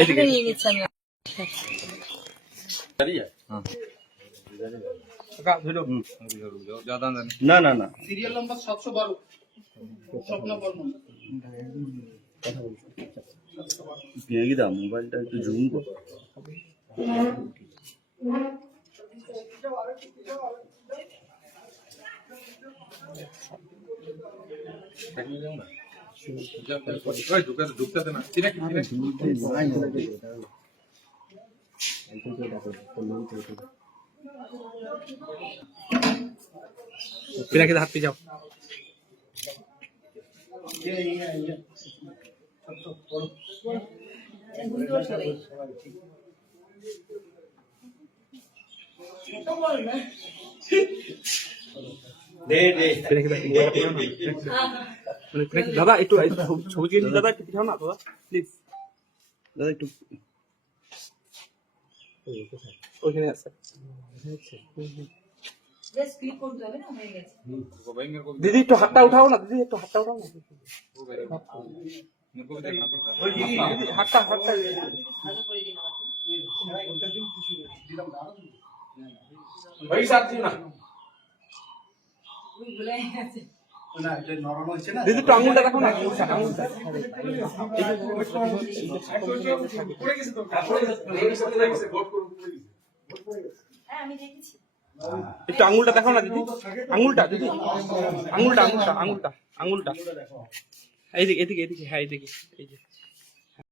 এদিকে নিয়ে নিচ্ছি আমি। না না না সিরিয়াল নাম্বার 712 স্বপ্ন বর্মন। পিয়াগিদা মোবাইলটা একটু জুম কর। পিনাকিদা হাত পিছাও। দাদা একটু ছবি তুলে দাদা একটু পিছাও না দাদা প্লিজ। দাদা একটু ওইখানে আছে। দিদি একটু হাতটা উঠাও না, দিদি একটু হাতটা উঠাও না। হাতটা হাতটা ভাই সাথে না দিদি একটু আঙুলটা দেখো না, আঙুলটা একটু আঙুলটা দেখো না দিদি, আঙুলটা দিদি, আঙুলটা আঙুলটা আঙুলটা আঙুলটা এইদিকে এদিকে এদিকে, হ্যাঁ এইদিকে, এই যে